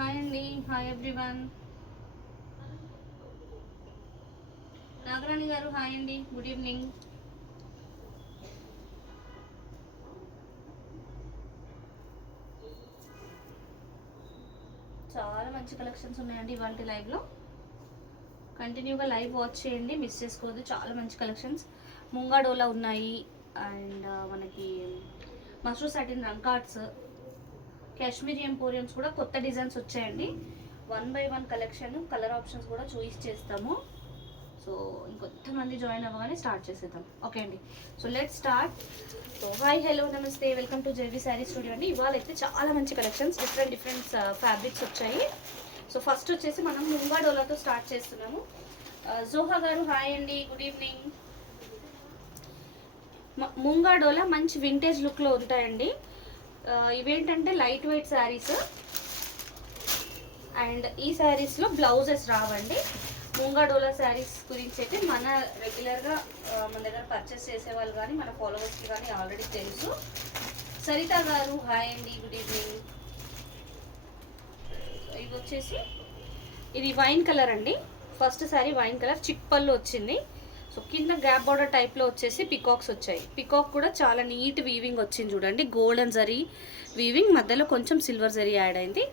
Hi అండి, hi everyone. Nagarani గారు hi అండి, గుడ్ ఈవినింగ్. చాలా మంచి కలెక్షన్స్ ఉన్నాయండి ఇవాళ లైవ్లో. కంటిన్యూగా లైవ్ వాచ్ చేయండి, మిస్ చేసుకోవద్దు. చాలా మంచి కలెక్షన్స్ ముంగా డోలా ఉన్నాయి. అండ్ మనకి మస్రూ సాటిన్ రంకార్డ్స్, కాశ్మీరీ ఎంపోరియంస్ కూడా కొత్త డిజైన్స్ వచ్చాయండి. 1 by 1 కలెక్షన్, కలర్ ఆప్షన్స్ కూడా చూస్ చేస్తాము. సో ఇంకొంతమంది జాయిన్ అవ్వగానే స్టార్ట్ చేసేద్దాం. ఓకే అండి, so let start. So hi, hello, నమస్తే, welcome to JV sari studio అండి. ఇవాళ అయితే చాలా మంచి కలెక్షన్స్, డిఫరెంట్ ఫ్యాబ్రిక్స్ వచ్చాయి. సో ఫస్ట్ వచ్చేసి మనం ముంగా డోలాతో స్టార్ట్ చేస్తున్నాము. జోహా గారు హాయ్ అండి, గుడ్ ఈవినింగ్. ముంగా డోలా మంచి వింటేజ్ లుక్లో ఉంటాయండి. ఇవేంటంటే లైట్ వెయిట్ శారీస్. అండ్ ఈ శారీస్లో బ్లౌజెస్ రావండి. ముంగా డోలా శారీస్ గురించి అయితే మన రెగ్యులర్గా మన దగ్గర పర్చేస్ చేసేవాళ్ళు కానీ మన ఫాలోవర్స్కి కానీ ఆల్రెడీ తెలుసు. సరిత గారు హాయ్ అండి, గుడ్ ఈవినింగ్. ఇది వచ్చేసి ఇది వైన్ కలర్ అండి. ఫస్ట్ శారీ వైన్ కలర్, చిక్పల్లో వచ్చింది. సో కింద గ్యాప్ బార్డర్ టైప్లో వచ్చేసి పికాక్స్ వచ్చాయి. పికాక్ కూడా చాలా నీట్ వీవింగ్ వచ్చింది చూడండి. గోల్డెన్ జరీ వీవింగ్, మధ్యలో కొంచెం సిల్వర్ జరీ యాడ్ అయింది.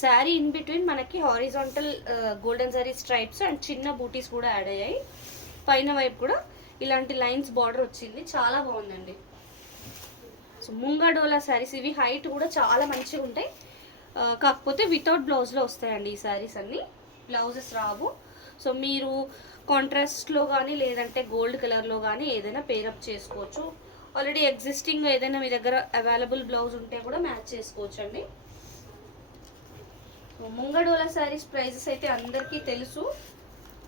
శారీ ఇన్ బిట్వీన్ మనకి horizontal golden zari stripes and చిన్న బూటీస్ కూడా యాడ్ అయ్యాయి. పైన వైపు కూడా ఇలాంటి లైన్స్ బార్డర్ వచ్చింది, చాలా బాగుందండి. సో ముంగా డోలా శారీస్ ఇవి హైట్ కూడా చాలా మంచిగా ఉంటాయి. కాకపోతే వితౌట్ బ్లౌజ్లో వస్తాయండి ఈ శారీస్ అన్నీ. బ్లౌజెస్ రావు. సో మీరు కాంట్రాస్ట్లో కానీ లేదంటే గోల్డ్ కలర్లో కానీ ఏదైనా పేరప్ చేసుకోవచ్చు. ఆల్రెడీ ఎగ్జిస్టింగ్ ఏదైనా మీ దగ్గర అవైలబుల్ బ్లౌజ్ ఉంటే కూడా మ్యాచ్ చేసుకోవచ్చు అండి. ముంగా డోలా శారీస్ ప్రైజెస్ అయితే అందరికీ తెలుసు.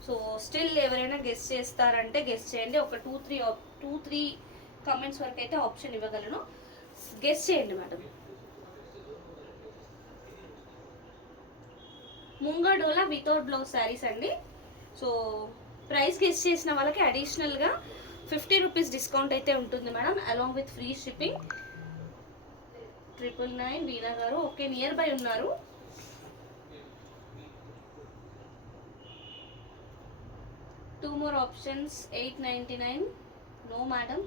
సో స్టిల్ ఎవరైనా గెస్ట్ చేస్తారంటే గెస్ట్ చేయండి. ఒక 2-3 కామెంట్స్ వరకు అయితే ఆప్షన్ ఇవ్వగలను, గెస్ట్ చేయండి మేడం. ముంగా డోలా వితౌట్ బ్లౌజ్ శారీస్ అండి. సో ప్రైస్ గెస్ట్ చేసిన వాళ్ళకి అడిషనల్గా 50 రూపీస్ డిస్కౌంట్ అయితే ఉంటుంది madam, along with free shipping. 999 Veena గారు ఓకే, నియర్ బై ఉన్నారు. Two more options 899. No madam.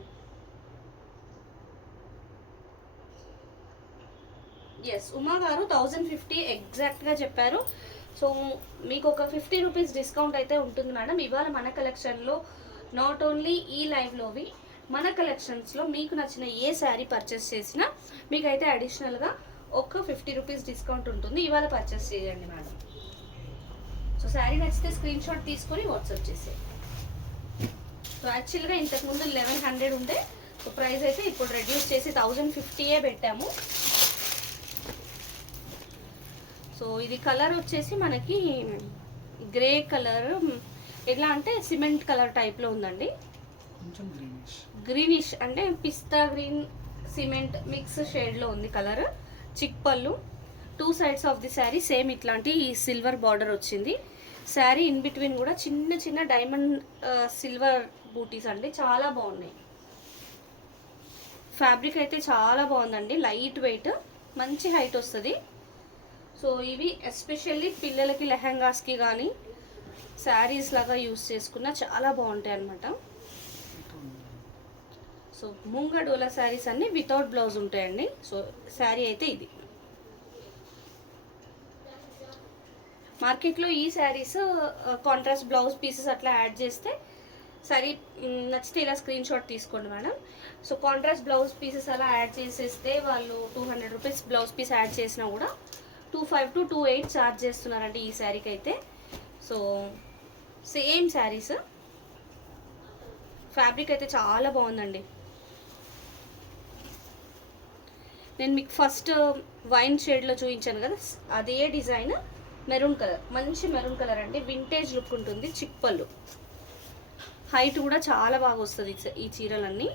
Yes, Uma గారు 1050 ఎగ్జాక్ట్గా చెప్పారు. సో మీకు ఒక 50 రూపీస్ డిస్కౌంట్ అయితే ఉంటుంది మేడం. ఇవాళ మన కలెక్షన్లో నాట్ ఓన్లీ ఈ లైవ్లోవి, మన కలెక్షన్స్లో మీకు నచ్చిన ఏ శారీ పర్చేస్ చేసినా మీకైతే అడిషనల్గా ఒక 50 రూపీస్ డిస్కౌంట్ ఉంటుంది. ఇవాళ పర్చేస్ చేయండి మేడం. సో శారీ నచ్చితే స్క్రీన్ షాట్ తీసుకొని వాట్సాప్ చేసే. సో యాక్చువల్గా ఇంతకుముందు 1100 ఉంటే, సో ప్రైస్ అయితే ఇప్పుడు రెడ్యూస్ చేసి 1050 పెట్టాము. సో ఇది కలర్ వచ్చేసి మనకి గ్రే కలర్, ఎట్లా అంటే సిమెంట్ కలర్ టైప్లో ఉందండి. కొంచెం గ్రీనిష్ అంటే పిస్తా గ్రీన్ సిమెంట్ మిక్స్ షేడ్లో ఉంది కలర్. చిక్ పళ్ళు, 2 sides of the sari same ఇట్లాంటి సిల్వర్ బార్డర్ వచ్చింది. శారీ ఇన్ బిట్వీన్ కూడా చిన్న చిన్న డైమండ్ సిల్వర్ బూటీస్ అండి, చాలా బాగున్నాయి. ఫ్యాబ్రిక్ అయితే చాలా బాగుందండి, లైట్ వెయిట్, మంచి హైట్ వస్తుంది. సో ఇవి ఎస్పెషల్లీ పిల్లలకి లెహంగాస్కి కానీ శారీస్ లాగా యూస్ చేసుకున్న చాలా బాగుంటాయి అన్నమాట. సో ముంగా డోలా శారీస్ అన్నీ వితౌట్ బ్లౌజ్ ఉంటాయండి. సో శారీ అయితే ఇది. మార్కెట్లో ఈ శారీస్ కాంట్రాస్ట్ బ్లౌజ్ పీసెస్ అట్లా యాడ్ చేస్తే సరే, నచ్చితే ఇలా స్క్రీన్ షాట్ తీసుకోండి madam. So contrast blouse pieces అలా యాడ్ చేసేస్తే వాళ్ళు 200 రూపీస్ బ్లౌజ్ పీస్ యాడ్ చేసినా కూడా 25 to 28 ఛార్జ్ చేస్తున్నారండి ఈ శారీకి అయితే. సో సేమ్ శారీస్, ఫ్యాబ్రిక్ అయితే చాలా బాగుందండి. నేను మీకు ఫస్ట్ వైన్ షేడ్లో చూపించాను కదా, అదే డిజైన్ మెరూన్ కలర్, మంచి మెరూన్ కలర్ అండి, వింటేజ్ లుక్ ఉంటుంది. చిక్పళ్ళు, హైట్ కూడా చాలా బాగా వస్తుంది ఈ చీరలన్నీ.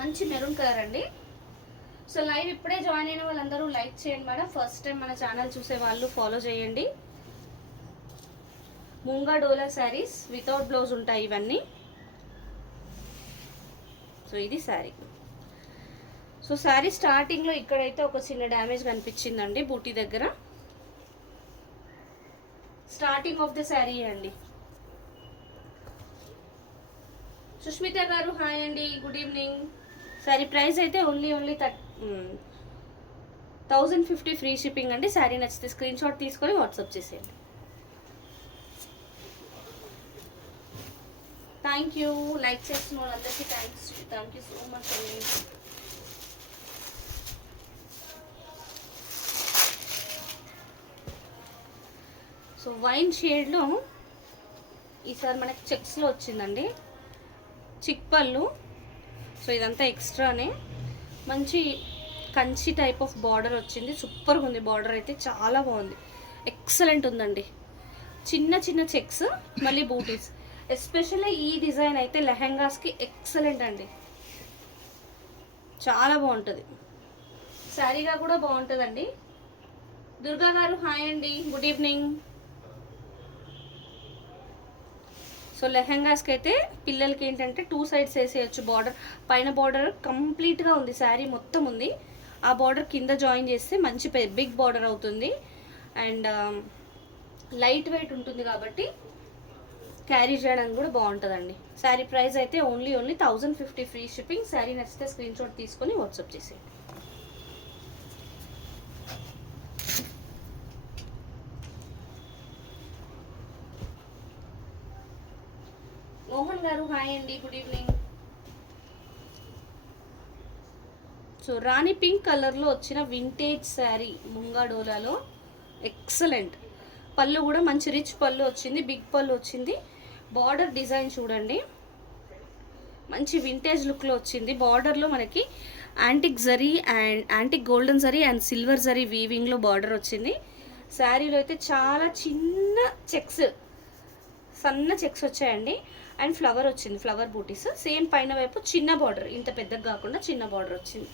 మంచి మెరూన్ కలర్ అండి. సో లైవ్ ఇప్పుడే జాయిన్ అయిన వాళ్ళందరూ లైక్ చేయండి మేడం. ఫస్ట్ టైం మన ఛానల్ చూసే వాళ్ళు ఫాలో చేయండి. ముంగా డోలా శారీస్ వితౌట్ బ్లౌజ్ ఉంటాయి ఇవన్నీ. సో ఇది శారీ. సో శారీ స్టార్టింగ్లో ఇక్కడైతే ఒక చిన్న డ్యామేజ్ కనిపించిందండి బూటీ దగ్గర. స్టార్టింగ్ ఆఫ్ ద శారీ అండి. సుష్మిత గారు హాయ్ అండి, గుడ్ ఈవినింగ్. శారీ ప్రైస్ అయితే ఓన్లీ 1050 ఫ్రీ షిప్పింగ్ అండి. శారీ నచ్చితే స్క్రీన్ షాట్ తీసుకొని వాట్సాప్ చేసేయండి. థ్యాంక్ యూ, లైక్ చేస్తున్న వాళ్ళందరికీ థ్యాంక్ యూ సో మచ్ అండి. సో వైన్ షేడ్లో ఈసారి మనకి చెక్స్లో వచ్చిందండి, చిక్ పళ్ళు. సో ఇదంతా ఎక్స్ట్రానే, మంచి కంచి టైప్ ఆఫ్ బార్డర్ వచ్చింది. సూపర్గా ఉంది బార్డర్ అయితే, చాలా బాగుంది, ఎక్సలెంట్ ఉందండి. చిన్న చిన్న చెక్స్, మళ్ళీ బూటీస్. ఎస్పెషల్లీ ఈ డిజైన్ అయితే లెహెంగాస్కి ఎక్సలెంట్ అండి, చాలా బాగుంటుంది. శారీగా కూడా బాగుంటుందండి. దుర్గా గారు హాయ్ అండి, గుడ్ ఈవినింగ్. సో లెహెంగాస్కి అయితే పిల్లలకి ఏంటంటే 2 సైడ్స్ వేసేయచ్చు. బార్డర్ పైన బార్డర్ కంప్లీట్గా ఉంది, శారీ మొత్తం ఉంది. ఆ బార్డర్ కింద జాయిన్ చేస్తే మంచి బిగ్ బార్డర్ అవుతుంది. అండ్ లైట్ వెయిట్ ఉంటుంది కాబట్టి క్యారీ చేయడానికి కూడా బాగుంటుందండి. శారీ ప్రైస్ అయితే ఓన్లీ 1050 ఫ్రీ షిప్పింగ్. శారీ నచ్చితే స్క్రీన్ షాట్ తీసుకొని వాట్సాప్ చేసేయండి. మోహన్ గారు హాయ్ అండి, గుడ్ ఈవినింగ్. సో రాణి పింక్ కలర్లో వచ్చిన వింటేజ్ శారీ ముంగాడోలాలో ఎక్సలెంట్. పళ్ళు కూడా మంచి రిచ్ పళ్ళు వచ్చింది, బిగ్ పళ్ళు వచ్చింది. బార్డర్ డిజైన్ చూడండి, మంచి వింటేజ్ లుక్లో వచ్చింది. బార్డర్లో మనకి antique zari and antique golden zari and silver zari వీవింగ్లో బార్డర్ వచ్చింది. శారీలో అయితే చాలా చిన్న చెక్స్, సన్న చెక్స్ వచ్చాయండి. అండ్ ఫ్లవర్ వచ్చింది, ఫ్లవర్ బూటీస్. సేమ్ పైన వైపు చిన్న బార్డర్, ఇంత పెద్దగా కాకుండా చిన్న బార్డర్ వచ్చింది.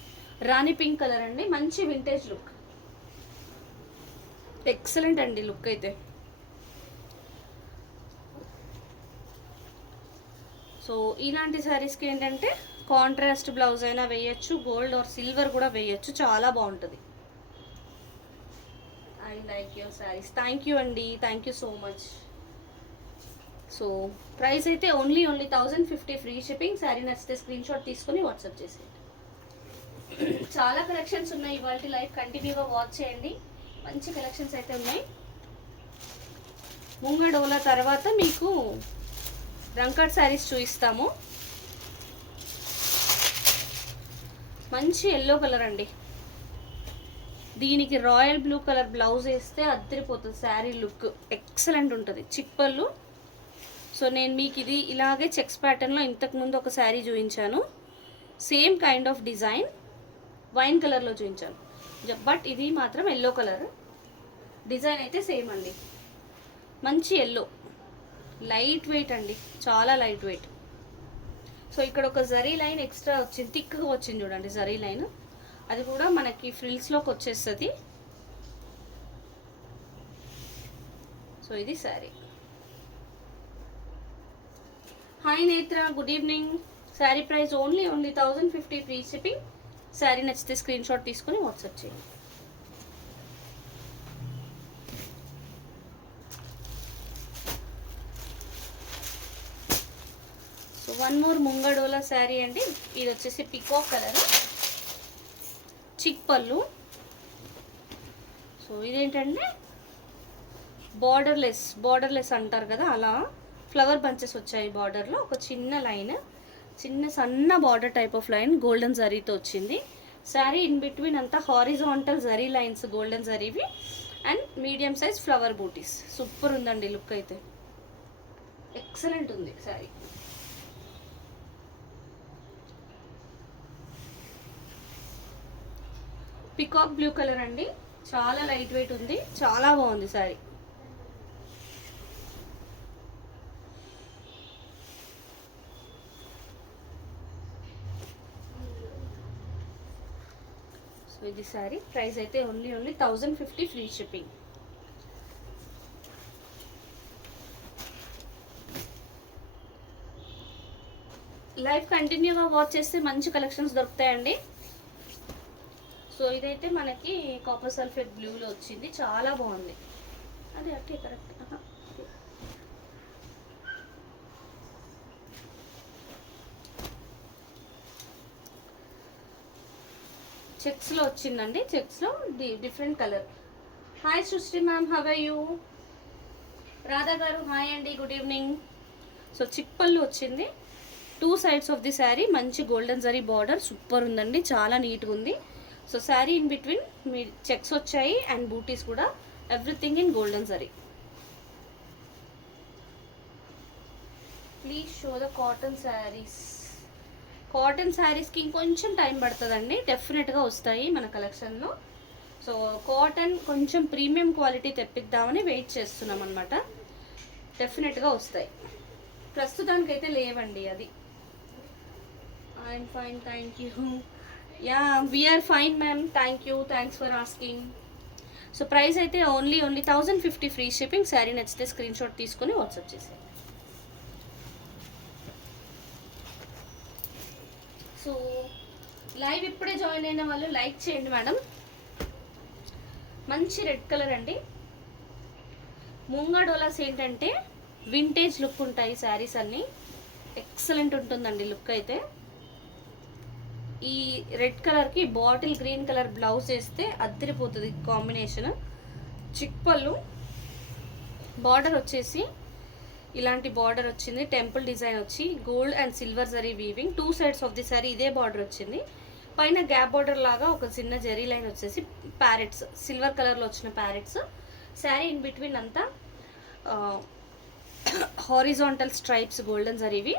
రాణి పింక్ కలర్ అండి, మంచి వింటేజ్ లుక్, ఎక్సలెంట్ అండి లుక్ అయితే. సో ఇలాంటి శారీస్కి ఏంటంటే కాంట్రాస్ట్ బ్లౌజ్ అయినా వేయచ్చు, గోల్డ్ ఆర్ సిల్వర్ కూడా వేయచ్చు, చాలా బాగుంటుంది. I like your saris, thank you అండి, thank you so much. So price అయితే ఓన్లీ 1050 ఫ్రీ షిప్పింగ్. శారీ నచ్చితే స్క్రీన్ షాట్ తీసుకొని వాట్సాప్ చేసేయండి. చాలా కలెక్షన్స్ ఉన్నాయి, ఇవాళ లైవ్ కంటిన్యూగా వాచ్ చేయండి, మంచి కలెక్షన్స్ అయితే ఉన్నాయి. ముంగడోలా తర్వాత మీకు రంకట్ శారీస్ చూపిస్తాము. మంచి ఎల్లో కలర్ అండి, దీనికి రాయల్ బ్లూ కలర్ బ్లౌజ్ వేస్తే అద్దరిపోతుంది శారీ లుక్, ఎక్సలెంట్ ఉంటుంది. చిప్పళ్ళు. సో నేను మీకు ఇది ఇలాగే చెక్స్ ప్యాటర్న్లో ఇంతకుముందు ఒక శారీ చూపించాను, same kind of design wine కలర్లో చూపించాను, బట్ ఇది మాత్రం ఎల్లో కలర్. డిజైన్ అయితే సేమ్ అండి, మంచి ఎల్లో, లైట్ వెయిట్ అండి, చాలా లైట్ వెయిట్. సో ఇక్కడ ఒక జరీ లైన్ ఎక్స్ట్రా వచ్చింది, థిక్గా వచ్చింది చూడండి జరీ లైన్, అది కూడా మనకి ఫ్రిల్స్లోకి వచ్చేస్తుంది. సో ఇది శారీ. హాయ్ నేత్ర, good evening. Sari price only 1050 free shipping. Sari నచ్చితే స్క్రీన్ షాట్ తీసుకొని వాట్సాప్ చేయండి. సో వన్ మోర్ ముంగడోలా శారీ అండి, ఇది వచ్చేసి పికాక్ కలర్, చిక్ పళ్ళు. సో ఇదేంటంటే బార్డర్లెస్ అంటారు కదా, అలా ఫ్లవర్ బంచెస్ వచ్చాయి బార్డర్లో. ఒక చిన్న లైన్, చిన్న సన్న border type of line golden జరీతో వచ్చింది. శారీ ఇన్ బిట్వీన్ అంతా హారిజాంటల్ జరీ లైన్స్ గోల్డెన్ జరీవి and medium size flower butis. Super ఉందండి లుక్ అయితే, ఎక్సలెంట్ ఉంది శారీ. పికాక్ బ్లూ కలర్ అండి, చాలా లైట్ వెయిట్ ఉంది, చాలా బాగుంది శారీ. సో ఇది శారీ ప్రైస్ అయితే ఓన్లీ 1050 ఫ్రీ షిప్పింగ్. లైవ్ కంటిన్యూగా వాచ్ చేస్తే మంచి కలెక్షన్స్ దొరుకుతాయండి. సో ఇదైతే మనకి కాపర్ సల్ఫేట్ బ్లూలో వచ్చింది, చాలా బాగుంది. అదే అట్టే కరెక్ట్. చెక్స్లో వచ్చిందండి, చెక్స్లో different colour. Hi Srishti ma'am, how are you? Radha గారు హాయ్ అండి, గుడ్ ఈవినింగ్. సో చిప్పల్లో వచ్చింది, 2 sides ఆఫ్ ది శారీ మంచి గోల్డెన్ జరీ బార్డర్, సూపర్ ఉందండి, చాలా నీట్గా ఉంది. సో శారీ ఇన్ బిట్వీన్ మీ చెక్స్ వచ్చాయి అండ్ బూటీస్ కూడా, everything in golden zari. Please show the cotton saris. Cotton శారీస్కి ఇంకొంచెం టైం పడుతుందండి, డెఫినెట్గా వస్తాయి మన కలెక్షన్లో. సో కాటన్ కొంచెం ప్రీమియం క్వాలిటీ తెప్పిద్దామని వెయిట్ చేస్తున్నాం అనమాట, డెఫినెట్గా వస్తాయి. ప్రస్తుతానికైతే లేవండి అది. I'm fine, thank you. Yeah we're fine ma'am, thank you, thanks for asking. So price అయితే ఓన్లీ 1050 ఫ్రీ షిప్పింగ్. శారీ నచ్చితే స్క్రీన్ షాట్ తీసుకొని వాట్సాప్ చేసేయండి. సో లైవ్ ఇప్పుడే జాయిన్ అయిన వాళ్ళు లైక్ చేయండి మేడం. మంచి రెడ్ కలర్ అండి. ముంగా డోలాస్ ఏంటంటే వింటేజ్ లుక్ ఉంటాయి శారీస్ అన్నీ, ఎక్సలెంట్ ఉంటుందండి లుక్ అయితే. ఈ రెడ్ కలర్కి బాటిల్ గ్రీన్ కలర్ బ్లౌజ్ వేస్తే అద్దరిపోతుంది కాంబినేషన్. చిక్పళ్ళు బార్డర్ వచ్చేసి ఇలాంటి బార్డర్ వచ్చింది, టెంపుల్ డిజైన్ వచ్చి gold and silver zari weaving. 2 sides of the sari ఇదే బార్డర్ వచ్చింది. పైన గ్యాప్ బార్డర్ లాగా ఒక చిన్న జరీ లైన్ వచ్చేసి ప్యారెట్స్, సిల్వర్ కలర్లో వచ్చిన ప్యారెట్స్. శారీ ఇన్ బిట్వీన్ అంతా హారిజాంటల్ స్ట్రైప్స్ గోల్డెన్ జరీవి,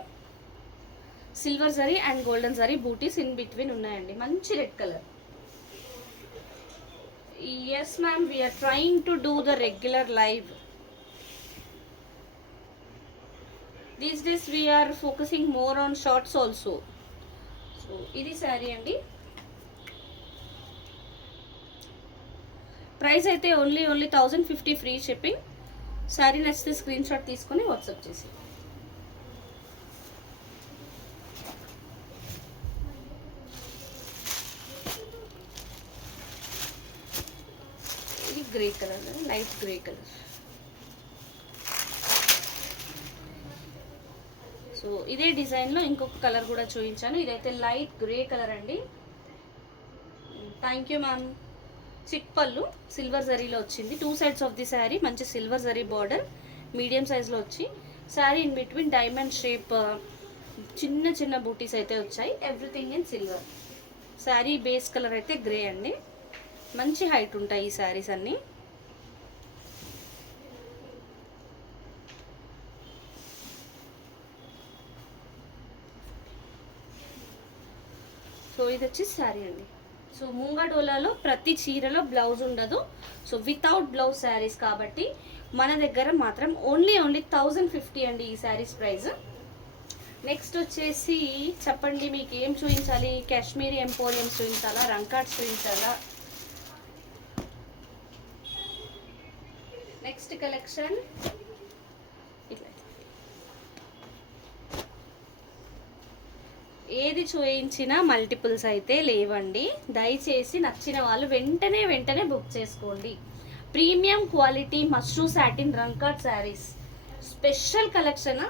silver zari and golden zari butis in between ఉన్నాయండి. మంచి red colour. Yes ma'am, we are trying to do the regular live. These days we are focusing more on shorts also. So ఇది శారీ అండి. Price అయితే only 1050 free shipping. Sari నచ్చితే screen shot తీసుకొని WhatsApp చేసి. ఇది grey colour, light grey colour. So ఇదే డిజైన్లో ఇంకొక కలర్ కూడా చూపించాను, ఇదైతే లైట్ గ్రే కలర్ అండి. Thank you ma'am. చిక్పళ్ళు సిల్వర్ జరీలో వచ్చింది, 2 sides ఆఫ్ ది శారీ మంచి సిల్వర్ జరీ బార్డర్, మీడియం సైజ్లో వచ్చి sari in between diamond shape చిన్న చిన్న బూటీస్ అయితే వచ్చాయి, everything in silver. Sari base colour అయితే గ్రే అండి. మంచి హైట్ ఉంటాయి ఈ శారీస్ అన్నీ. సో ఇది వచ్చి శారీ అండి. సో ముంగా డోలాలో ప్రతి చీరలో బ్లౌజ్ ఉండదు, సో వితౌట్ బ్లౌజ్ శారీస్ కాబట్టి మన దగ్గర మాత్రం ఓన్లీ 1050 అండి ఈ శారీస్ ప్రైస్. నెక్స్ట్ వచ్చేసి చెప్పండి మీకు ఏం చూపించాలి? కాశ్మీరీ ఎంపోరియంస్ చూపించాలా, రంకాట్స్ చూపించాలా? నెక్స్ట్ కలెక్షన్ ఏది చూయించినా మల్టిపుల్స్ అయితే లేవండి. దయచేసి నచ్చిన వాళ్ళు వెంటనే బుక్ చేసుకోండి. Premium quality mashru satin rangkat saris special collection.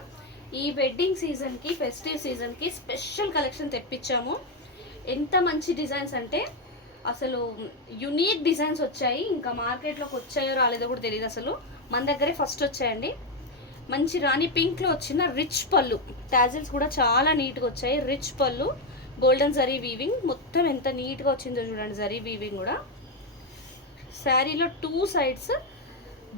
ఈ వెడ్డింగ్ సీజన్కి, ఫెస్టివ్ సీజన్కి స్పెషల్ కలెక్షన్ తెప్పించాము. ఎంత మంచి డిజైన్స్ అంటే అసలు యునీక్ డిజైన్స్ వచ్చాయి. ఇంకా మార్కెట్లోకి వచ్చాయో రాలేదో కూడా తెలియదు, అసలు మన దగ్గరే ఫస్ట్ వచ్చాయండి. మంచి రాణి పింక్లో వచ్చిన రిచ్ పళ్ళు, టాజిల్స్ కూడా చాలా నీట్గా వచ్చాయి. రిచ్ పళ్ళు, గోల్డెన్ జరీ వీవింగ్, మొత్తం ఎంత నీట్గా వచ్చిందో చూడండి. జరీ వీవింగ్ కూడా శారీలో 2 sides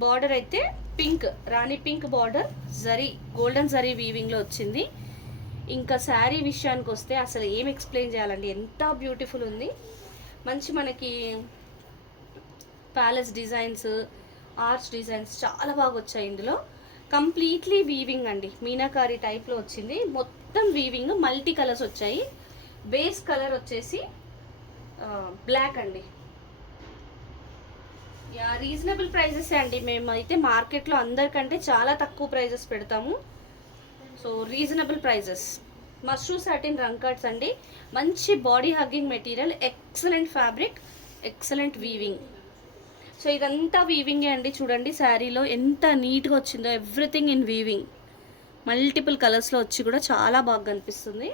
బార్డర్ అయితే pink, rani pink border, zari golden zari వీవింగ్లో వచ్చింది. ఇంకా శారీ విషయానికి వస్తే అసలు ఏం ఎక్స్ప్లెయిన్ చేయాలండి, ఎంత బ్యూటిఫుల్ ఉంది. మంచి మనకి ప్యాలెస్ డిజైన్స్, ఆర్చ్ డిజైన్స్ చాలా బాగా వచ్చాయి ఇందులో. కంప్లీట్లీ వీవింగ్ అండి, మీనాకారి టైప్లో వచ్చింది. మొత్తం వీవింగ్, మల్టీ కలర్స్ వచ్చాయి. బేస్ కలర్ వచ్చేసి బ్లాక్ అండి. యా రీజనబుల్ ప్రైజెస్ అండి. మేమైతే మార్కెట్లో అందరికంటే చాలా తక్కువ ప్రైజెస్ పెడతాము. So reasonable prices, mashru satin rang cuts అండి. మంచి body hugging material, excellent fabric, excellent weaving. So ఇదంతా వీవింగే అండి. చూడండి శారీలో ఎంత నీట్గా వచ్చిందో, ఎవ్రీథింగ్ ఇన్ వీవింగ్. మల్టిపుల్ కలర్స్లో వచ్చి కూడా చాలా బాగా కనిపిస్తుంది.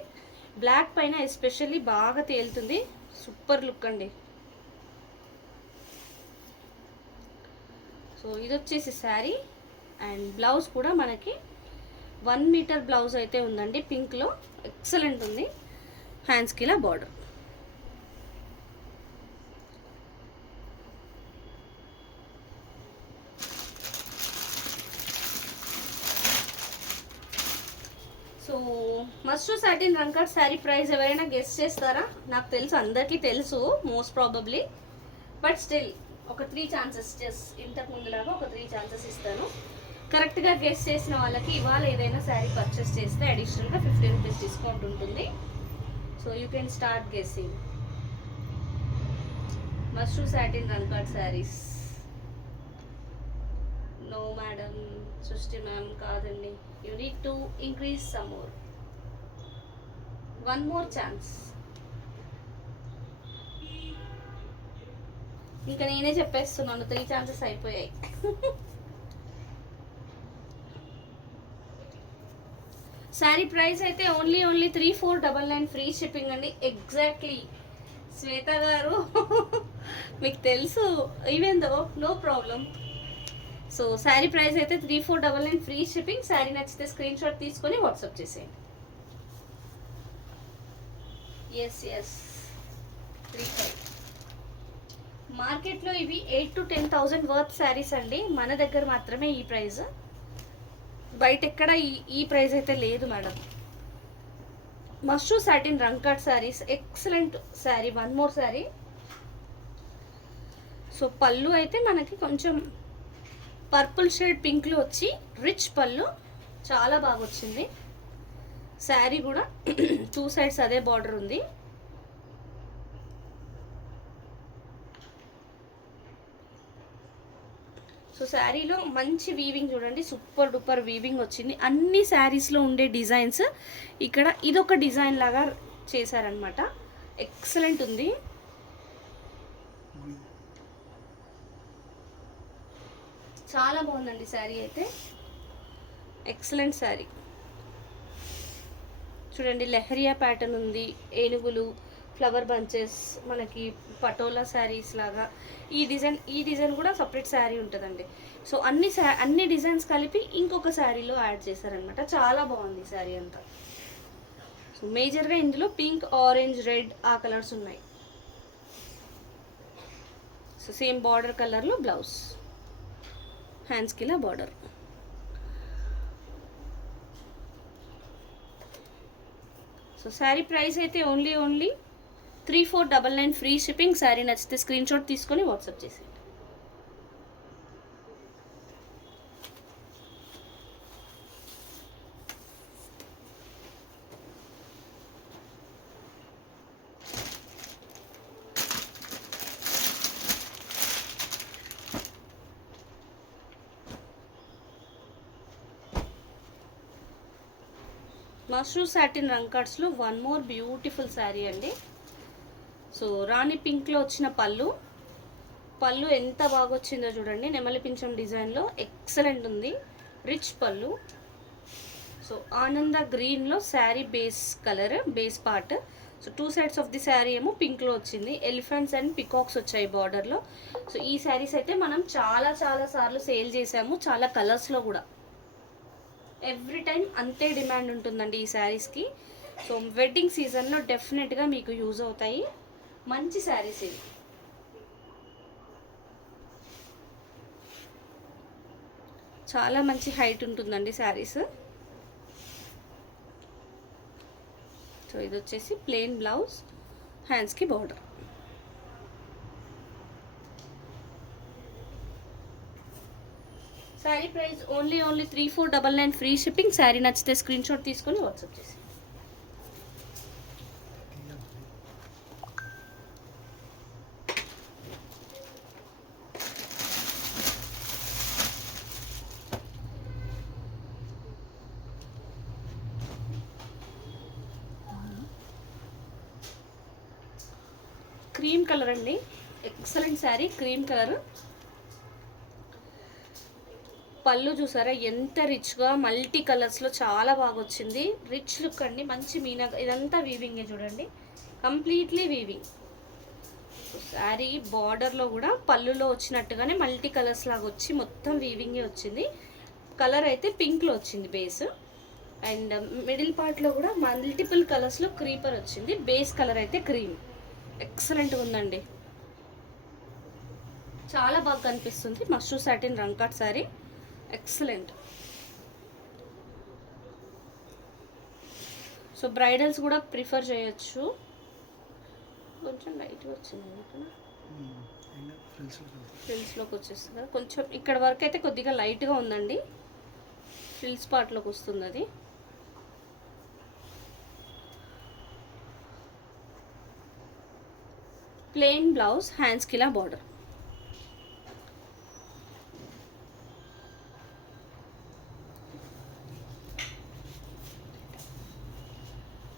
బ్లాక్ పైన ఎస్పెషల్లీ బాగా తేలుతుంది. సూపర్ లుక్ అండి. సో ఇది వచ్చేసి శారీ. అండ్ బ్లౌజ్ కూడా మనకి 1 మీటర్ బ్లౌజ్ అయితే ఉందండి. పింక్లో ఎక్సలెంట్ ఉంది. హ్యాండ్స్కి ఇలా బార్డర్. సో మష్రూ సాటిన్ రంగ్ కట్ శారీ ప్రైస్ ఎవరైనా గెస్ చేస్తారా? నాకు తెలుసు, అందరికీ తెలుసు మోస్ట్ ప్రాబబ్లీ. బట్ స్టిల్ ఒక 3 ఛాన్సెస్, జస్ట్ ఇంతకు ముందులాగా ఒక 3 ఛాన్సెస్ ఇస్తాను. కరెక్ట్గా గెస్ చేసిన వాళ్ళకి ఇవాళ ఏదైనా శారీ పర్చేస్ చేస్తే అడిషనల్గా 50 రూపీస్ డిస్కౌంట్ ఉంటుంది. So you can start guessing. Mashru satin Rang cut saris. No madam, Srishti ma'am కాదండి. You need to increase some more. 1 more chance. ఇంకా నేనే చెప్పేస్తున్నాను, 3 ఛాన్సెస్ అయిపోయాయి. శారీ ప్రైస్ అయితే ఓన్లీ 3499 ఫ్రీ షిప్పింగ్ అండి. ఎగ్జాక్ట్లీ శ్వేత గారు, మీకు తెలుసు, even though no problem. So sari price అయితే 3499 ఫ్రీ షిప్పింగ్. శారీ నచ్చితే స్క్రీన్ షాట్ తీసుకొని వాట్సాప్ చేసేయండి. ఎస్ 35. మార్కెట్లో ఇవి 8,000 to 10,000 వర్త్ శారీస్ అండి. మన దగ్గర మాత్రమే ఈ ప్రైస్. బయట ఎక్కడ ఈ ప్రైస్ అయితే లేదు మేడం. మష్రూ సాటిన్ రంగ్ cut saris, excellent sari. 1 more sari. So పళ్ళు అయితే మనకి కొంచెం పర్పుల్ షేడ్ పింక్లో వచ్చి రిచ్ పళ్ళు, చాలా బాగా వచ్చింది. శారీ కూడా 2 sides అదే బార్డర్ ఉంది. సో శారీలో మంచి వీవింగ్ చూడండి, సూపర్ డూపర్ వీవింగ్ వచ్చింది. అన్ని శారీస్లో ఉండే డిజైన్స్ ఇక్కడ ఇదొక డిజైన్ లాగా చేశారనమాట. ఎక్సలెంట్ ఉంది. చాలా బాగుందండి శారీ అయితే. ఎక్సలెంట్ శారీ. చూడండి లెహరియా ప్యాటర్న్ ఉంది, ఏనుగులు, ఫ్లవర్ బంచెస్, మనకి పటోలా శారీస్ లాగా. ఈ డిజైన్ కూడా సపరేట్ శారీ ఉంటుందండి. సో అన్ని డిజైన్స్ కలిపి ఇంకొక శారీలో యాడ్ చేశారనమాట. చాలా బాగుంది శారీ అంతా. సో మేజర్గా ఇందులో పింక్, ఆరెంజ్, రెడ్ ఆ కలర్స్ ఉన్నాయి. సో సేమ్ బార్డర్ కలర్లో బ్లౌజ్, హ్యాండ్స్కి ఇలా బార్డర్. సో శారీ ప్రైస్ అయితే ఓన్లీ 3499 ఫ్రీ షిప్పింగ్. శారీ నచ్చితే స్క్రీన్ షాట్ తీసుకొని వాట్సాప్ చేసేయండి. మష్రూ సాటిన్ రంగ్ కట్స్లో 1 more బ్యూటిఫుల్ శారీ అండి. సో రాణి పింక్లో వచ్చిన పళ్ళు ఎంత బాగా వచ్చిందో చూడండి. నెమలి పింఛం డిజైన్లో ఎక్సలెంట్ ఉంది. రిచ్ పళ్ళు. సో ఆనంద గ్రీన్లో sari base colour, base part. So 2 sides of the sari ఏమో పింక్లో వచ్చింది. ఎలిఫెంట్స్ అండ్ పికాక్స్ వచ్చాయి బార్డర్లో. సో ఈ శారీస్ అయితే మనం చాలా సార్లు సేల్ చేసాము, చాలా కలర్స్లో కూడా. ఎవ్రీ టైం అంతే డిమాండ్ ఉంటుందండి ఈ శారీస్కి. సో వెడ్డింగ్ సీజన్లో డెఫినెట్గా మీకు యూజ్ అవుతాయి. మంచి శారీస్ ఇవి. చాలా మంచి హైట్ ఉంటుందండి శారీస్. సో ఇది వచ్చేసి ప్లెయిన్ బ్లౌజ్, హ్యాండ్స్కి border. Sari price only 3499 free shipping. Sari నచ్చితే స్క్రీన్ షాట్ తీసుకొని వాట్సాప్ చేసి. కలర్ అండి, ఎక్సలెంట్ శారీ, క్రీమ్ కలర్. పళ్ళు చూసారా ఎంత రిచ్గా మల్టీ కలర్స్లో చాలా బాగా వచ్చింది. రిచ్ లుక్ అండి, మంచి మీనా, ఇదంతా వీవింగే చూడండి, కంప్లీట్లీ వీవింగ్. శారీ బార్డర్లో కూడా పళ్ళులో వచ్చినట్టుగానే మల్టీ కలర్స్ లాగా వచ్చి మొత్తం వీవింగే వచ్చింది. కలర్ అయితే పింక్లో వచ్చింది బేస్, అండ్ మిడిల్ పార్ట్లో కూడా మల్టిపుల్ కలర్స్లో క్రీపర్ వచ్చింది. బేస్ కలర్ అయితే క్రీమ్, ఎక్సలెంట్గా ఉందండి, చాలా బాగా కనిపిస్తుంది. Mashru satin rangkat sari, excellent. So bridals కూడా ప్రిఫర్ చేయొచ్చు. కొంచెం లైట్గా వచ్చింది, ఫ్రిల్స్లోకి వచ్చేస్తుంది కదా, కొంచెం ఇక్కడ వరకు అయితే కొద్దిగా లైట్గా ఉందండి, ఫ్రిల్స్ పార్ట్లోకి వస్తుంది అది. ప్లెయిన్ బ్లౌజ్, హ్యాండ్స్కి ఇలా బార్డర్.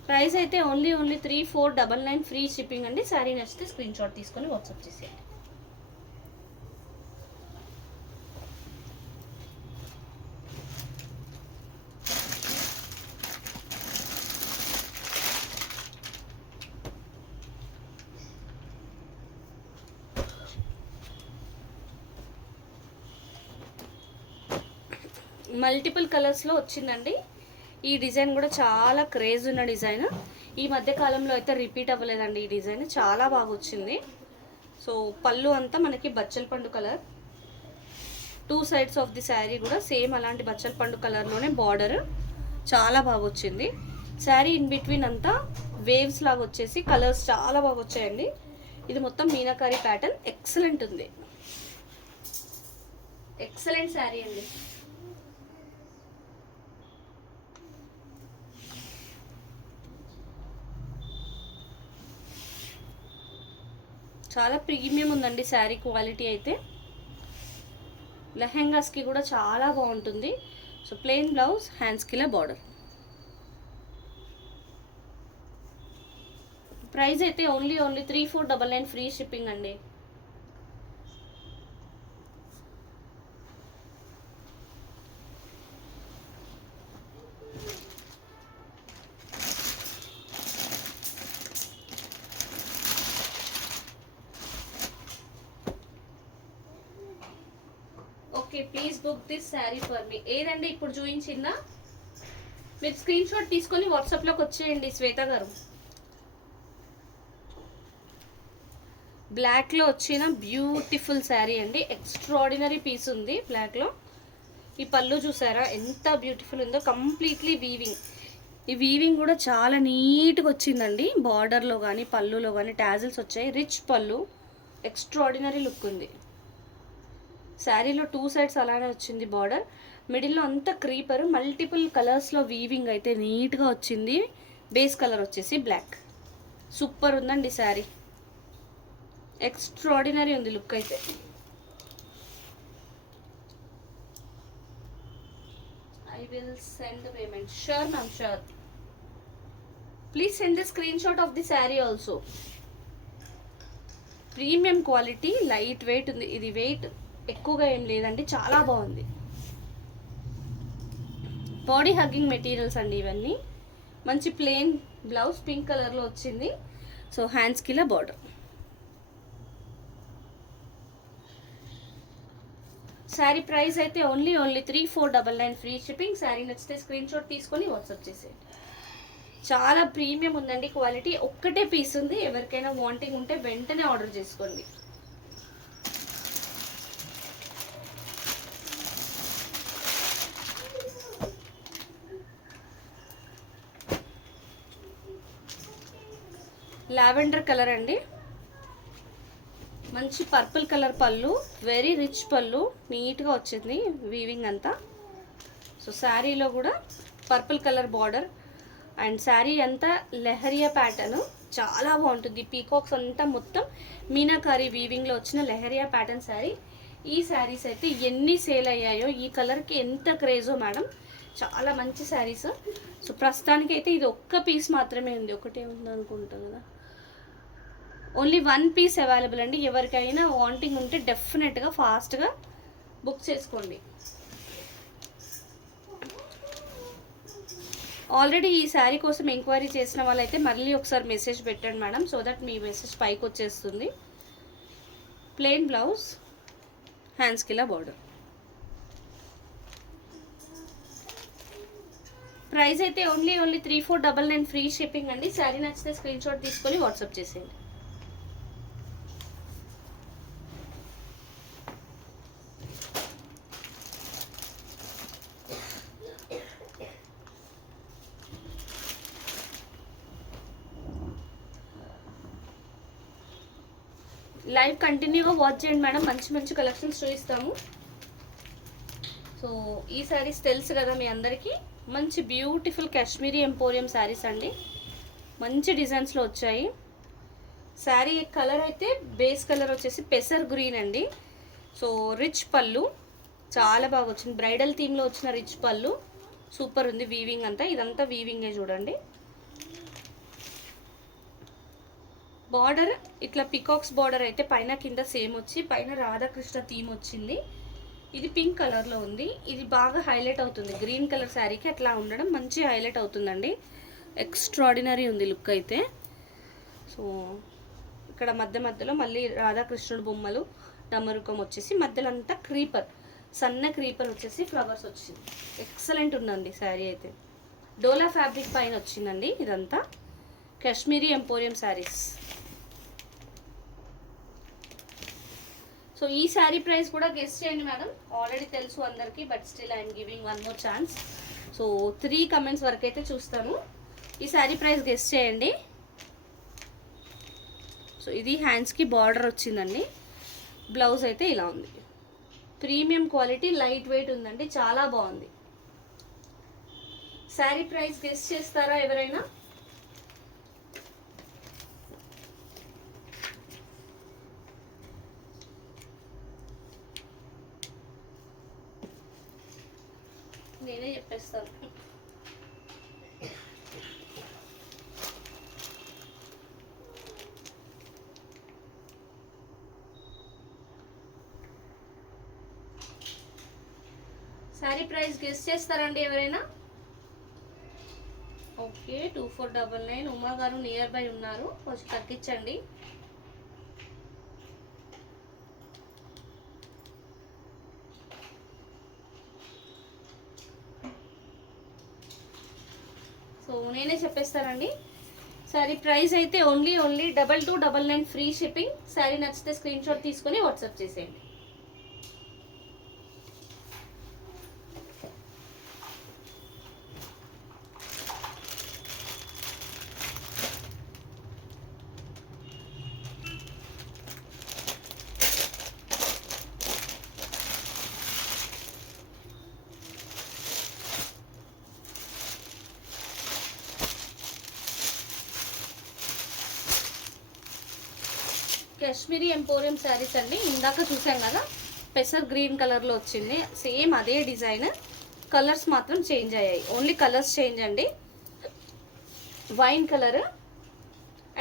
ప్రైస్ అయితే ఓన్లీ 3499 ఫ్రీ షిప్పింగ్ అండి. శారీ నచ్చితే స్క్రీన్ షాట్ తీసుకొని వాట్సాప్ చేసేయండి. మల్టిపుల్ కలర్స్లో వచ్చిందండి. ఈ డిజైన్ కూడా చాలా క్రేజ్ ఉన్న డిజైన్, ఈ మధ్య కాలంలో అయితే రిపీట్ అవ్వలేదండి. ఈ డిజైన్ చాలా బాగా వచ్చింది. సో పళ్ళు అంతా మనకి బచ్చల పండు colour, two sides of the sari కూడా సేమ్ అలాంటి బచ్చల పండు కలర్లోనే బార్డర్, చాలా బాగా వచ్చింది. శారీ ఇన్ బిట్వీన్ అంతా వేవ్స్ లాగా వచ్చేసి కలర్స్ చాలా బాగా వచ్చాయండి. ఇది మొత్తం మీనాకారి ప్యాటర్న్, ఎక్సలెంట్ ఉంది, ఎక్సలెంట్ శారీ అండి. చాలా ప్రీమియం ఉందండి శారీ క్వాలిటీ అయితే. లెహెంగాస్కి కూడా చాలా బాగుంటుంది. సో ప్లెయిన్ బ్లౌజ్, హ్యాండ్స్కి ఇలా బార్డర్. ప్రైస్ అయితే ఓన్లీ 3499 ఫ్రీ షిప్పింగ్ అండి. Okay, please book this sari for me. ఏదండి ఇప్పుడు చూపించిందా, మీరు స్క్రీన్ షాట్ తీసుకొని వాట్సాప్లోకి వచ్చేయండి శ్వేత గారు. బ్లాక్లో వచ్చిన బ్యూటిఫుల్ శారీ అండి, ఎక్స్ట్రాడినరీ పీస్ ఉంది బ్లాక్లో. ఈ పళ్ళు చూసారా ఎంత బ్యూటిఫుల్ ఉందో, కంప్లీట్లీ వీవింగ్. ఈ వీవింగ్ కూడా చాలా నీట్గా వచ్చిందండి, బార్డర్లో కానీ పళ్ళులో కానీ టాజిల్స్ వచ్చాయి. రిచ్ పళ్ళు, ఎక్స్ట్రాడినరీ లుక్ ఉంది. శారీలో టూ సైడ్స్ అలానే వచ్చింది బార్డర్, మిడిల్లో అంతా క్రీపర్, మల్టిపుల్ కలర్స్లో వీవింగ్ అయితే నీట్గా వచ్చింది. బేస్ కలర్ వచ్చేసి బ్లాక్, సూపర్ ఉందండి శారీ, ఎక్స్ట్రాడినరీ ఉంది లుక్ అయితే. I will send payment. Sure ma'am, sure. Please send the screen shot of the sari also. Premium quality, light weight ఉంది. ఇది వెయిట్ ఎక్కువగా ఏం లేదండి, చాలా బాగుంది. బాడీ హగ్గింగ్ మెటీరియల్స్ అండి ఇవన్నీ. మంచి ప్లెయిన్ బ్లౌజ్, పింక్ కలర్లో వచ్చింది. సో హ్యాండ్స్కి ఇలా బార్డర్. శారీ ప్రైస్ అయితే ఓన్లీ 3499 ఫ్రీ షిప్పింగ్. శారీ నచ్చితే స్క్రీన్ షాట్ తీసుకొని వాట్సాప్ చేసేయండి. చాలా ప్రీమియం ఉందండి క్వాలిటీ. ఒక్కటే పీస్ ఉంది, ఎవరికైనా వాంటింగ్ ఉంటే వెంటనే ఆర్డర్ చేసుకోండి. లావెండర్ కలర్ అండి, మంచి పర్పుల్ కలర్ పళ్ళు, వెరీ రిచ్ పళ్ళు, నీట్గా వచ్చింది వీవింగ్ అంతా. సో శారీలో కూడా purple colour border, and sari అంతా లెహరియా ప్యాటర్న్, చాలా బాగుంటుంది. పీకాక్స్ అంతా మొత్తం మీనాకారి వీవింగ్లో వచ్చిన లెహరియా ప్యాటర్న్ శారీ. ఈ శారీస్ అయితే ఎన్ని సేల్ అయ్యాయో, ఈ కలర్కి ఎంత క్రేజో మేడం, చాలా మంచి శారీస్. సో ప్రస్తుతానికి అయితే ఇది ఒక్క పీస్ మాత్రమే ఉంది, ఒకటే ఉంది అనుకుంటా కదా. ఓన్లీ 1 పీస్ అవైలబుల్ అండి. ఎవరికైనా వాంటింగ్ ఉంటే డెఫినెట్గా ఫాస్ట్గా బుక్ చేసుకోండి. ఆల్రెడీ ఈ శారీ కోసం ఎంక్వైరీ చేసిన వాళ్ళైతే మళ్ళీ ఒకసారి మెసేజ్ పెట్టండి madam, so that me message పైకి వచ్చేస్తుంది. ప్లెయిన్ బ్లౌజ్, హ్యాండ్స్కి ఇలా బార్డర్. ప్రైస్ అయితే ఓన్లీ 3499 ఫ్రీ షిప్పింగ్ అండి. శారీ నచ్చితే స్క్రీన్ షాట్ తీసుకొని వాట్సాప్ చేసేయండి. లైవ్ కంటిన్యూగా వాచ్ చేయండి మేడం, మంచి మంచి కలెక్షన్స్ చూపిస్తాము. సో ఈ శారీస్ తెలుసు కదా మీ అందరికీ, మంచి బ్యూటిఫుల్ కాశ్మీరీ ఎంపోరియం శారీస్ అండి. మంచి డిజైన్స్లో వచ్చాయి. శారీ కలర్ అయితే బేస్ కలర్ వచ్చేసి పెసర్ గ్రీన్ అండి. సో రిచ్ పళ్ళు చాలా బాగా వచ్చింది, బ్రైడల్ థీమ్లో వచ్చిన రిచ్ పళ్ళు సూపర్ ఉంది. వీవింగ్ అంతా ఇదంతా వీవింగే చూడండి. బార్డర్ ఇట్లా పికాక్స్ బార్డర్ అయితే పైన కింద సేమ్ వచ్చి పైన రాధాకృష్ణ థీమ్ వచ్చింది. ఇది పింక్ కలర్లో ఉంది, ఇది బాగా హైలైట్ అవుతుంది. గ్రీన్ కలర్ శారీకి అట్లా ఉండడం మంచి హైలైట్ అవుతుందండి. ఎక్స్ట్రాడినరీ ఉంది లుక్ అయితే. సో ఇక్కడ మధ్యలో మళ్ళీ రాధాకృష్ణుడు బొమ్మలు, డమరుకం వచ్చేసి మధ్యలో అంతా క్రీపర్, సన్న క్రీపర్ వచ్చేసి ఫ్లవర్స్ వచ్చింది. ఎక్సలెంట్ ఉందండి శారీ అయితే. డోలా ఫ్యాబ్రిక్ పైన వచ్చిందండి. ఇదంతా కాశ్మీరీ ఎంపోరియం శారీస్. సో ఈ శారీ ప్రైస్ కూడా గెస్ చేయండి మేడం, ఆల్రెడీ తెలుసు అందరికీ, but still I'm giving one more chance. So 3 comments వరకు అయితే చూస్తాను. ఈ శారీ ప్రైస్ గెస్ చేయండి. సో ఇది హ్యాండ్స్కి బార్డర్ వచ్చిందండి. బ్లౌజ్ అయితే ఇలా ఉంది. ప్రీమియం క్వాలిటీ, లైట్ వెయిట్ ఉందండి, చాలా బాగుంది. శారీ ప్రైస్ గెస్ చేస్తారా ఎవరైనా? నేనే చెప్పేస్తాను. శారీ ప్రైస్ గెస్ చేస్తారండి ఎవరైనా? ఓకే, 2499. ఉమా గారు నియర్ బై ఉన్నారు, కొంచెం తగ్గించండి. సో నేనే చెప్పేస్తానండి. శారీ ప్రైస్ అయితే ఓన్లీ 2299 ఫ్రీ షిప్పింగ్. శారీ నచ్చితే స్క్రీన్ షాట్ తీసుకొని వాట్సాప్ చేసేయండి. కాశ్మీరీ ఎంపోరియం శారీస్ అండి. ఇందాక చూసాం కదా, పెసర్ గ్రీన్ కలర్లో వచ్చింది, సేమ్ అదే డిజైన్. కలర్స్ మాత్రం చేంజ్ అయ్యాయి, ఓన్లీ కలర్స్ చేంజ్ అండి. వైన్ కలర్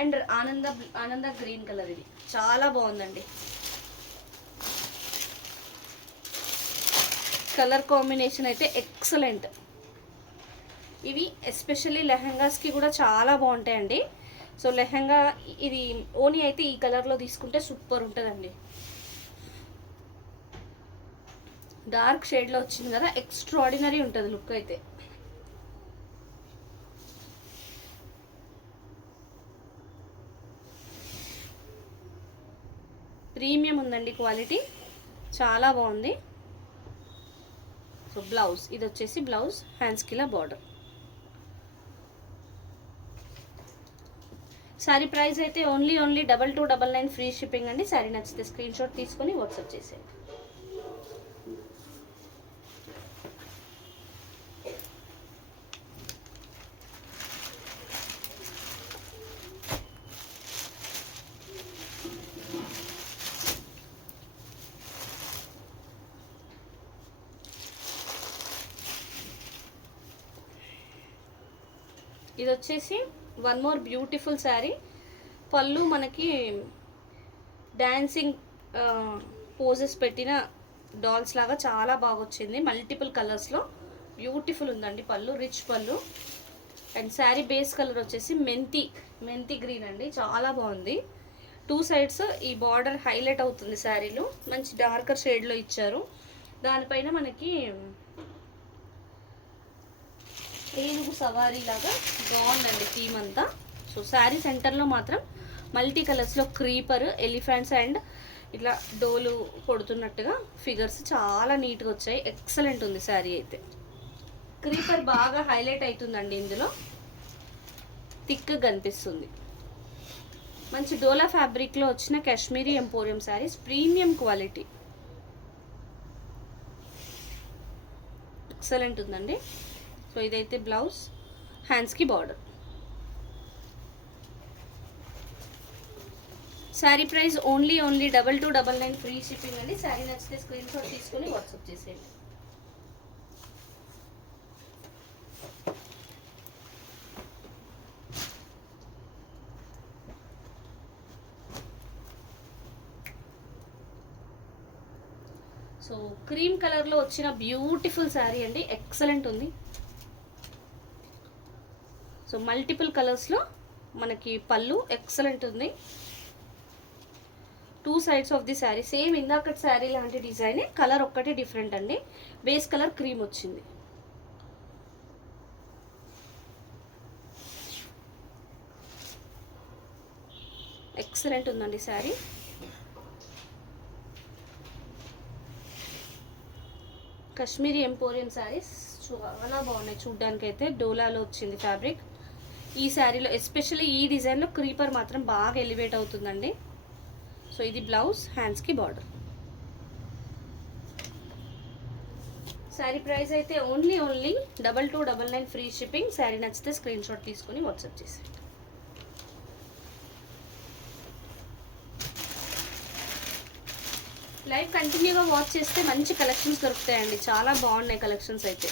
అండ్ ఆనంద గ్రీన్ కలర్, ఇది చాలా బాగుందండి. కలర్ కాంబినేషన్ అయితే ఎక్సలెంట్. ఇవి ఎస్పెషల్లీ లెహంగాస్కి కూడా చాలా బాగుంటాయండి. సో లెహంగా ఇది ఓనీ అయితే ఈ కలర్లో తీసుకుంటే సూపర్ ఉంటుందండి. డార్క్ షేడ్లో వచ్చింది కదా, ఎక్స్ట్రాడినరీ ఉంటుంది లుక్ అయితే. ప్రీమియం ఉందండి క్వాలిటీ, చాలా బాగుంది. సో బ్లౌజ్ ఇది వచ్చేసి బ్లౌజ్, హ్యాండ్స్కి ఇలా బార్డర్. శారీ ప్రైస్ అయితే ఓన్లీ 2299 ఫ్రీ షిప్పింగ్ అండి. శారీ నచ్చితే స్క్రీన్ షాట్ తీసుకొని వాట్సాప్ చేసేయండి. ఇది వచ్చేసి వన్ మోర్ బ్యూటిఫుల్ శారీ, పళ్ళు మనకి డాన్సింగ్ పోజెస్ పెట్టిన డాల్స్ లాగా చాలా బాగా వచ్చింది. మల్టిపుల్ కలర్స్లో బ్యూటిఫుల్ ఉందండి పళ్ళు, రిచ్ పళ్ళు. అండ్ శారీ బేస్ కలర్ వచ్చేసి మెంతి గ్రీన్ అండి, చాలా బాగుంది. టూ సైడ్స్ ఈ బార్డర్ హైలైట్ అవుతుంది శారీలో, మంచి డార్కర్ షేడ్లో ఇచ్చారు. దానిపైన మనకి ఏనుగు సవారీ లాగా బాగుందండి థీమ్ అంతా. సో శారీ సెంటర్లో మాత్రం మల్టీ కలర్స్లో క్రీపర్, ఎలిఫెంట్స్ అండ్ ఇట్లా డోలు కొడుతున్నట్టుగా ఫిగర్స్ చాలా నీట్గా వచ్చాయి. ఎక్సలెంట్ ఉంది శారీ అయితే. క్రీపర్ బాగా హైలైట్ అవుతుందండి ఇందులో, థిక్గా కనిపిస్తుంది. మంచి డోలా ఫ్యాబ్రిక్లో వచ్చిన Kashmiri emporium saris, premium quality, excellent ఉందండి. సో ఇదైతే బ్లౌజ్, హ్యాండ్స్కి border. Sari price only 2299 free shipping అండి. శారీ నచ్చితే స్క్రీన్ షాట్ తీసుకొని వాట్సాప్ చేసేయండి. సో క్రీమ్ కలర్లో వచ్చిన బ్యూటిఫుల్ శారీ అండి, ఎక్సలెంట్ ఉంది. సో మల్టిపుల్ కలర్స్లో మనకి పళ్ళు ఎక్సలెంట్ ఉంది. Two sides of the sari same ఇందాక శారీ లాంటి డిజైన్, కలర్ ఒక్కటే డిఫరెంట్ అండి. బేస్ కలర్ క్రీమ్ వచ్చింది. ఎక్సలెంట్ ఉందండి శారీ. కాశ్మీరీ ఎంపోరియం శారీస్ చాలా బాగున్నాయి చూడ్డానికి అయితే. డోలాలో వచ్చింది ఫ్యాబ్రిక్. ఈ శారీలో ఎస్పెషల్లీ ఈ డిజైన్లో క్రీపర్ మాత్రం బాగా ఎలివేట్ అవుతుందండి. సో ఇది బ్లౌజ్, హ్యాండ్స్కి బార్డర్. శారీ ప్రైస్ అయితే ఓన్లీ 2299 ఫ్రీ షిప్పింగ్. శారీ నచ్చితే స్క్రీన్ షాట్ తీసుకొని వాట్సాప్ చేసేయండి. లైవ్ కంటిన్యూగా వాచ్ చేస్తే మంచి కలెక్షన్స్ దొరుకుతాయండి, చాలా బాగున్నాయి కలెక్షన్స్ అయితే.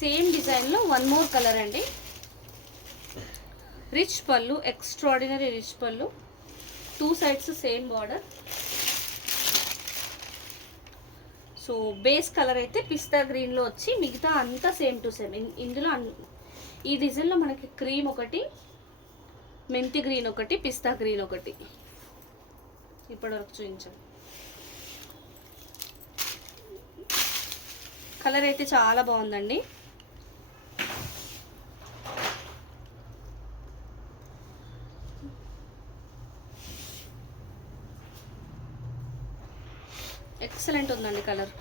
సేమ్ డిజైన్లో వన్ మోర్ కలర్ అండి. రిచ్ పళ్ళు, ఎక్స్ట్రాడినరీ రిచ్ పళ్ళు, two sides same border. So base colour అయితే పిస్తా గ్రీన్లో వచ్చి మిగతా అంతా సేమ్ టు సేమ్. ఇందులో ఈ డిజైన్లో మనకి క్రీమ్ ఒకటి, మెంతి గ్రీన్ ఒకటి, పిస్తా గ్రీన్ ఒకటి ఇప్పటివరకు చూపించాను. కలర్ అయితే చాలా బాగుందండి. ఎక్సలెంట్ ఉందండి కలర్.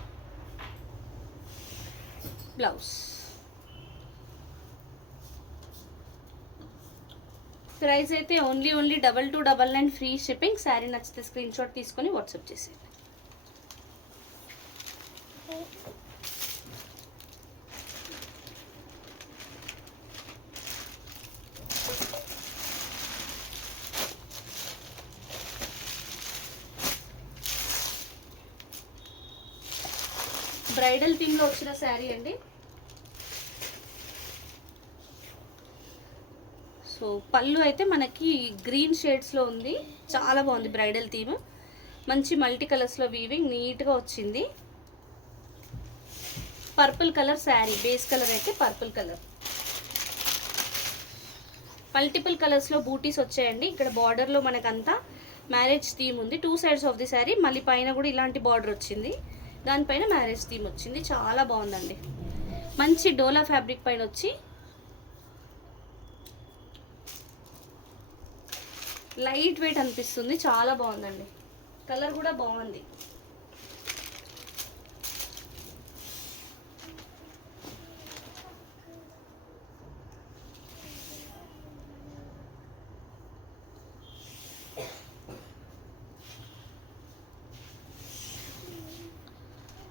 బ్లౌజ్ ప్రైస్ అయితే ఓన్లీ 2299 ఫ్రీ షిప్పింగ్. శారీ నచ్చితే స్క్రీన్ షాట్ తీసుకొని వాట్సాప్ చేసేయండి. బ్రైడల్ థీమ్లో వచ్చిన శారీ అండి. సో పళ్ళు అయితే మనకి గ్రీన్ షేడ్స్లో ఉంది, చాలా బాగుంది బ్రైడల్ థీమ్. మంచి మల్టీ కలర్స్లో వీవింగ్ నీట్గా వచ్చింది. Purple colour sari, base colour అయితే పర్పుల్ కలర్. మల్టిపుల్ కలర్స్లో బూటీస్ వచ్చాయండి. ఇక్కడ బార్డర్లో మనకంతా మ్యారేజ్ థీమ్ ఉంది. Two sides of the sari, మళ్ళీ పైన కూడా ఇలాంటి బార్డర్ వచ్చింది, దానిపైన మ్యారేజ్ థీమ్ వచ్చింది. చాలా బాగుందండి. మంచి డోలా ఫ్యాబ్రిక్ పైన వచ్చి లైట్ వెయిట్ అనిపిస్తుంది, చాలా బాగుందండి. కలర్ కూడా బాగుంది.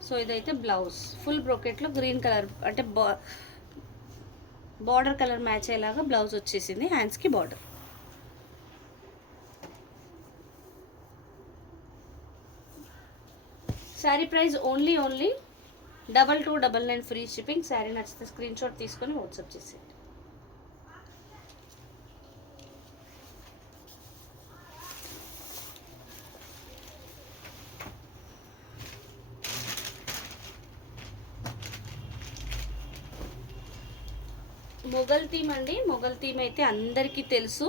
సో ఇదైతే బ్లౌజ్, ఫుల్ బ్రోకెట్లో గ్రీన్ కలర్ అంటే బార్డర్ కలర్ మ్యాచ్ అయ్యేలాగా బ్లౌజ్ వచ్చేసింది. హ్యాండ్స్కి border. Sari price only 2299 free shipping. Sari నచ్చితే స్క్రీన్ షాట్ తీసుకొని వాట్సాప్ చేసేయండి. మొఘల్ థీమ్ అండి. మొఘల్ థీమ్ అయితే అందరికీ తెలుసు.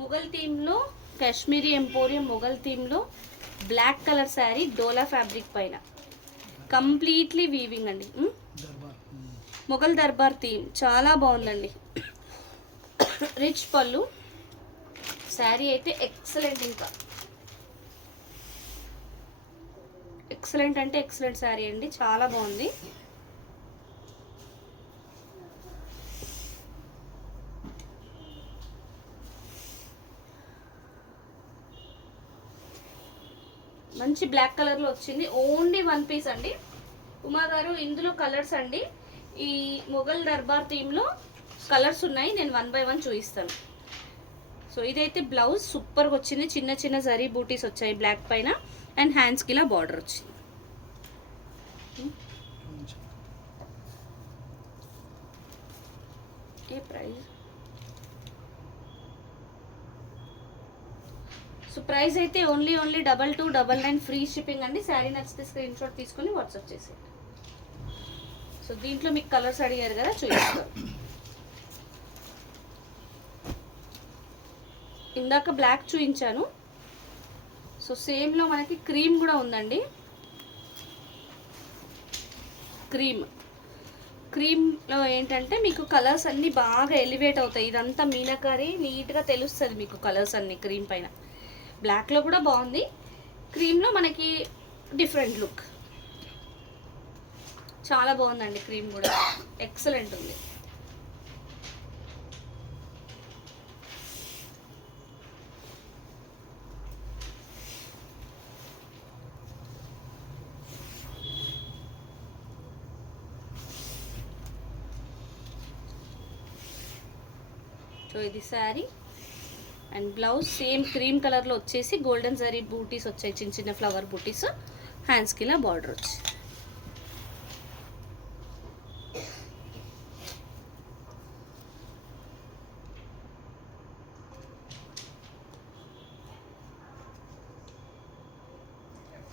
మొఘల్ థీమ్లో కాశ్మీరీ ఎంపోరియం మొఘల్ థీమ్లో black colour sari dola fabric పైన కంప్లీట్లీ వీవింగ్ అండి. మొఘల్ దర్బార్ థీమ్ చాలా బాగుందండి. రిచ్ పళ్ళు, శారీ అయితే ఎక్సలెంట్, ఇంకా ఎక్సలెంట్ అంటే ఎక్సలెంట్ శారీ అండి, చాలా బాగుంది. మంచి బ్లాక్ కలర్లో వచ్చింది. ఓన్లీ 1 పీస్ అండి. ఉమా గారు ఇందులో కలర్స్ అండి, ఈ మొఘల్ దర్బార్ థీమ్లో కలర్స్ ఉన్నాయి, నేను 1 by 1 చూపిస్తాను. సో ఇదైతే బ్లౌజ్ సూపర్గా వచ్చింది. చిన్న చిన్న జరీ బూటీస్ వచ్చాయి బ్లాక్ పైన, అండ్ హ్యాండ్స్కి ఇలా బార్డర్ వచ్చింది. ఏ ప్రైస్? సో ప్రైస్ అయితే ఓన్లీ 2299 ఫ్రీ షిప్పింగ్ అండి. శారీ నచ్చితే స్క్రీన్ షాట్ తీసుకొని వాట్సాప్ చేసేయండి. సో దీంట్లో మీకు కలర్స్ అడిగారు కదా, చూపిస్తాను. ఇందాక బ్లాక్ చూపించాను. సో సేమ్లో మనకి క్రీమ్ కూడా ఉందండి. క్రీమ్లో ఏంటంటే మీకు కలర్స్ అన్నీ బాగా ఎలివేట్ అవుతాయి. ఇదంతా మీనాకారి, నీట్గా తెలుస్తుంది మీకు కలర్స్ అన్నీ క్రీమ్ పైన. బ్లాక్లో కూడా బాగుంది, క్రీమ్లో మనకి డిఫరెంట్ లుక్ చాలా బాగుందండి. క్రీమ్ కూడా ఎక్సలెంట్ ఉంది. సో ఇది sari and blouse same cream కలర్లో వచ్చేసి గోల్డెన్ జరీ బూటీస్ వచ్చాయి, చిన్న చిన్న ఫ్లవర్ బూటీస్. హ్యాండ్స్కి ఇలా బార్డర్ వచ్చి.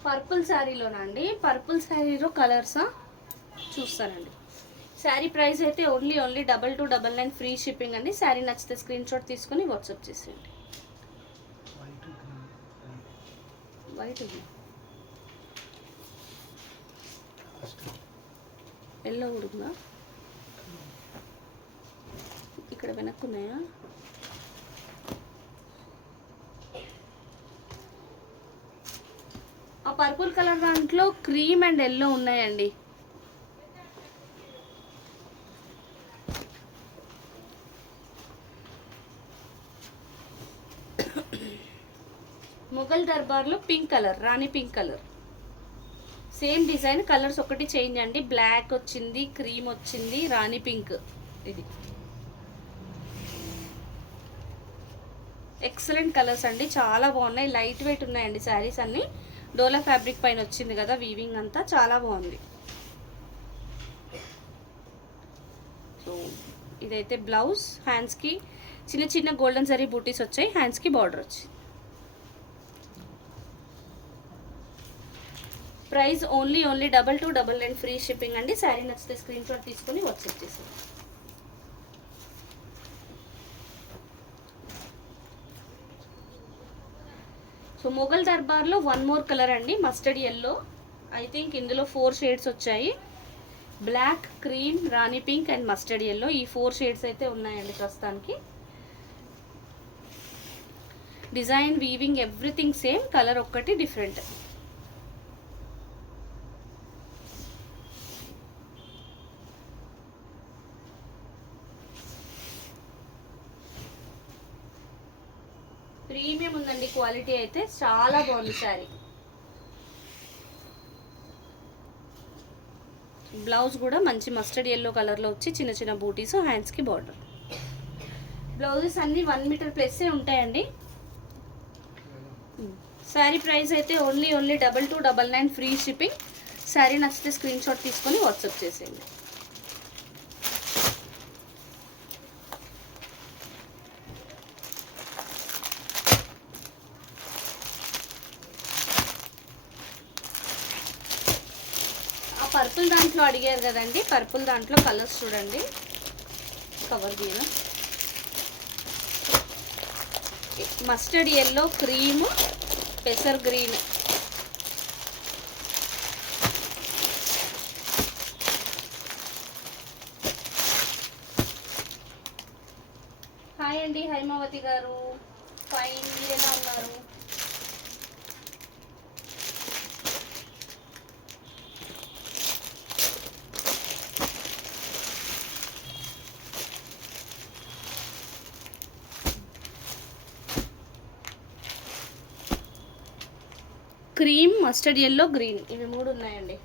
పర్పుల్ శారీలోనా అండి? పర్పుల్ శారీలో కలర్సా చూస్తానండి. శారీ ప్రైస్ అయితే ఓన్లీ 2299 ఫ్రీ షిప్పింగ్ అండి. శారీ నచ్చితే స్క్రీన్ షాట్ తీసుకొని వాట్సాప్ చేసేయండి. వైట్ ఎల్లో ఉడుకునా? ఇక్కడ వెనక్కున్నాయా? ఆ పర్పుల్ కలర్ దాంట్లో క్రీమ్ అండ్ ఎల్లో ఉన్నాయండి. మొఘల్ దర్బార్లో pink colour, rani pink colour, same design, colours ఒకటి చేంజ్ అండి. బ్లాక్ వచ్చింది, క్రీమ్ వచ్చింది, రాణి పింక్. ఇది ఎక్సలెంట్ కలర్స్ అండి, చాలా బాగున్నాయి. లైట్ వెయిట్ ఉన్నాయండి శారీస్ అన్నీ. డోలా ఫ్యాబ్రిక్ పైన వచ్చింది కదా వీవింగ్ అంతా, చాలా బాగుంది. సో ఇదైతే బ్లౌజ్, హ్యాండ్స్కి చిన్న చిన్న గోల్డెన్ జరీ బూటీస్ వచ్చాయి, హ్యాండ్స్కి బార్డర్ వచ్చి. ప్రైస్ ఓన్లీ 2299 ఫ్రీ షిప్పింగ్ అండి. శారీ నచ్చితే స్క్రీన్ షాట్ తీసుకొని వాట్సాప్ చేసేయండి. సో మొఘల్ దర్బార్లో 1 మోర్ కలర్ అండి, మస్టర్డ్ ఎల్లో. ఐ థింక్ ఇందులో 4 షేడ్స్ వచ్చాయి. Black, cream, rani pink and mustard yellow, ఈ 4 షేడ్స్ అయితే ఉన్నాయండి ప్రస్తుతానికి. Design, weaving everything same, colour ఒక్కటి డిఫరెంట్. ప్రీమియం ఉందండి, క్వాలిటీ అయితే చాలా బాగుంది శారీ. బ్లౌజ్ కూడా మంచి మస్టర్డ్ ఎల్లో కలర్లో వచ్చి చిన్న చిన్న బూటీస్, హ్యాండ్స్కి బార్డర్. బ్లౌజెస్ అన్నీ 1 మీటర్ ప్లస్సే ఉంటాయండి. శారీ ప్రైస్ అయితే ఓన్లీ 2299 ఫ్రీ షిప్పింగ్. శారీ నచ్చితే స్క్రీన్ షాట్ తీసుకొని వాట్సాప్ చేసేయండి. పర్పుల్ దాంట్లో అడిగారు కదండి, పర్పుల్ దాంట్లో కలర్స్ చూడండి. కవర్ తీయను. మస్టర్డ్ ఎల్లో, క్రీమ్, పెసర్ గ్రీన్. హాయ్ అండి హైమావతి గారు, ఫైన్, మీరు ఎలా ఉన్నారు? క్రీమ్, మస్టర్డ్ ఎల్లో, గ్రీన్, ఇవి 3 ఉన్నాయండి.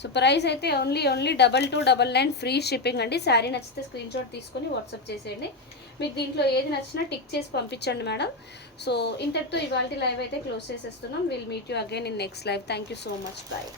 సో ప్రైస్ అయితే ఓన్లీ 2299 ఫ్రీ షిప్పింగ్ అండి. శారీ నచ్చితే స్క్రీన్ షాట్ తీసుకొని వాట్సాప్ చేసేయండి. మీకు దీంట్లో ఏది నచ్చినా టిక్ చేసి పంపించండి మేడం. సో ఇంతటితో ఇవాళ లైవ్ అయితే క్లోజ్ చేసేస్తున్నాం. Will meet you again in next live. Thank you so much. Bye.